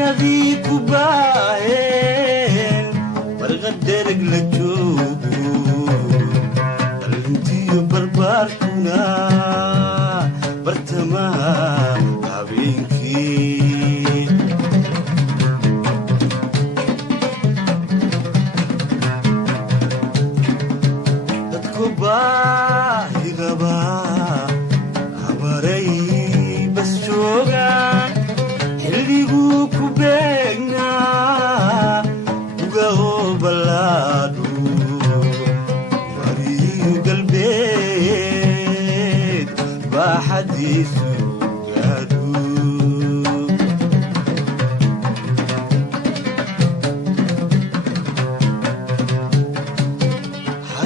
عربي كوباين برغدر لجوجو قلبتي برباركونا برتما حبينكي dadkubahi qaba habaray bas joogaan xilligu ku beegnaa uga balaadu mariyu galbeed baaxadiisu gaadhu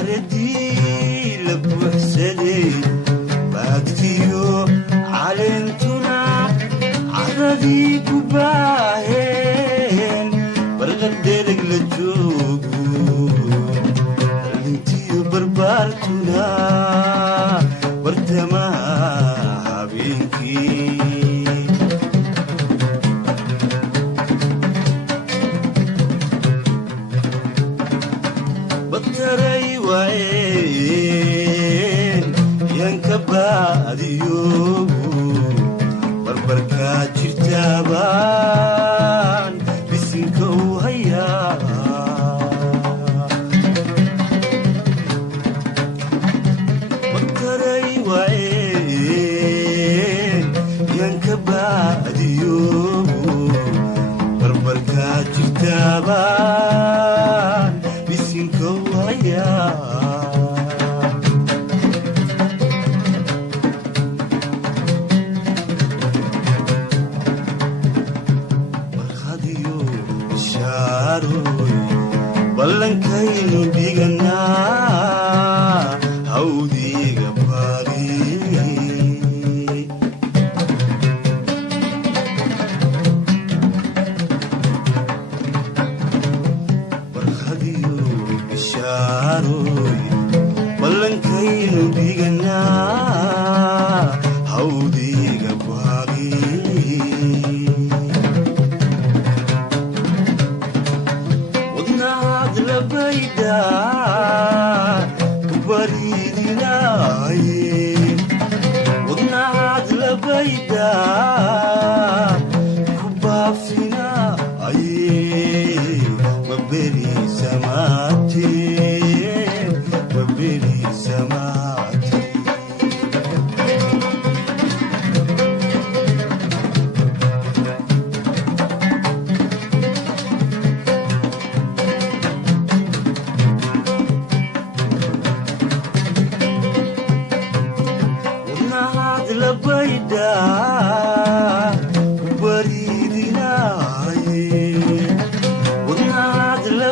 xaradii la buuxsaday baadkiyo calentuna caradii ku baaheen barqadereg la joogo dhalintiyo barbaartuna bartamaha habeenkii bataray waayeen yanka baadiyo barbarkaa jirtaabaan bisinka u hayaa bataray waayeen yanka baadiyo barbarkaa jirtaabaan bisinka u hayaa ballankaynu dhiganaa hawdiga baari barkhadiyo bishaaroy ballankaynu dhiganaa hawdiga baari bayda kubaridinaye wadnaad la bayda kubaafinaye maberi samaate maberi samaate bayda kubaridinaye wadnaad la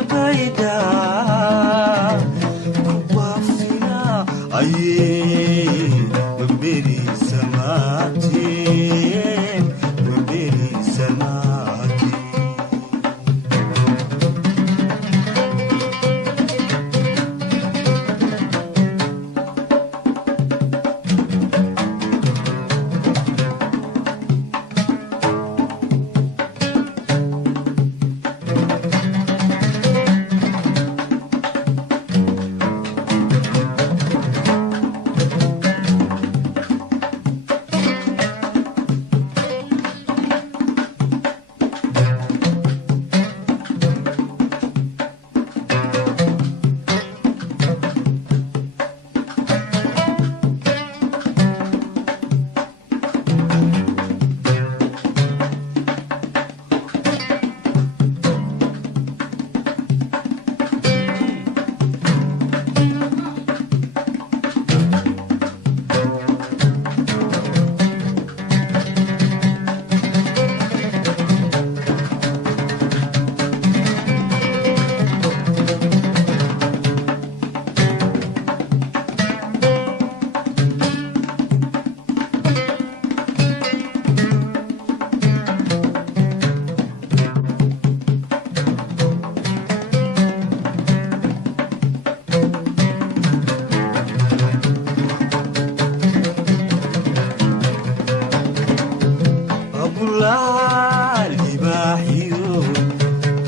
libaaxiyo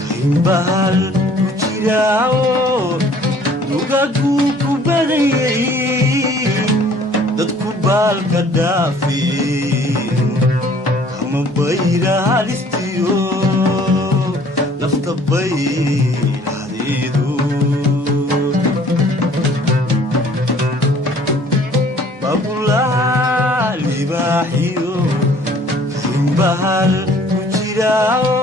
kaynbahal ku jiraawo dugaguu ku badayay dadku baalka dhaafeen kama bayra halistiyo nafta bayradeedu babulaha libaaxiyo kaynbahal ku jiraawo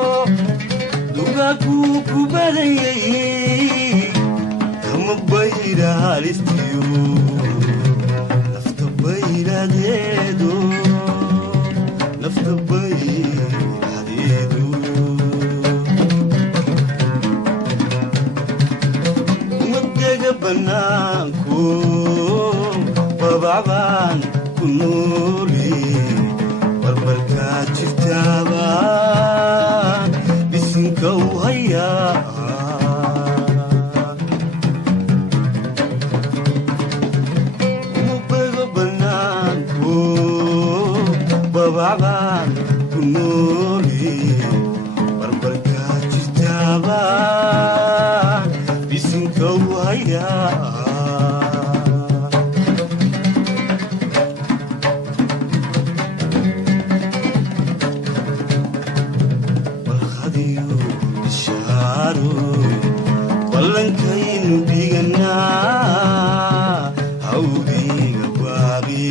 dugaguu ku badayay kama bayra halistiyo nafta bayradeedu nafta bayradeedu umadega banaanku babacbaan ku nooli barbarkaa jirtaabaan bisinka u hayaa babacbaan ku nooli barbarkaa jirtaabaan bisinka u hayaa barkhadiyo ishaaroy ballankaynu dhiganaa hawdiga baaqi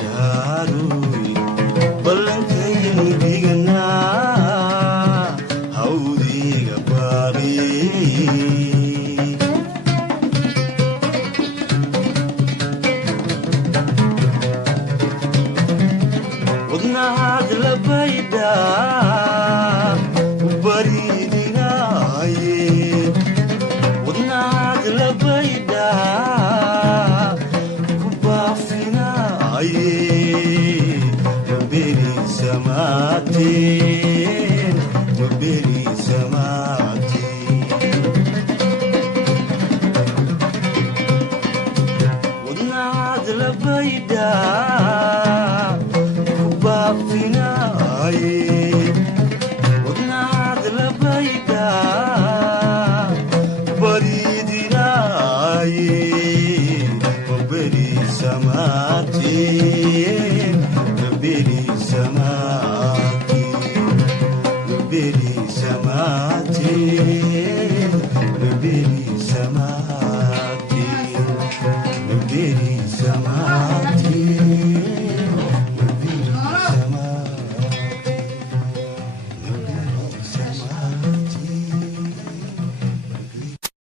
ishaaroy ballankaynu dhiganaa hawdiga baaqi wadnahaad labaydaa u baridinaaye wadnahaad labaydaa ku baafinaaye maberi samaateen maberi samaateen wadnahaad labaydaa ku baafinaaye wadnahaad labaydaa baridinaaye maberi samaateen maberi samaateen maberi samaateen maberi samaateen maberi samaateen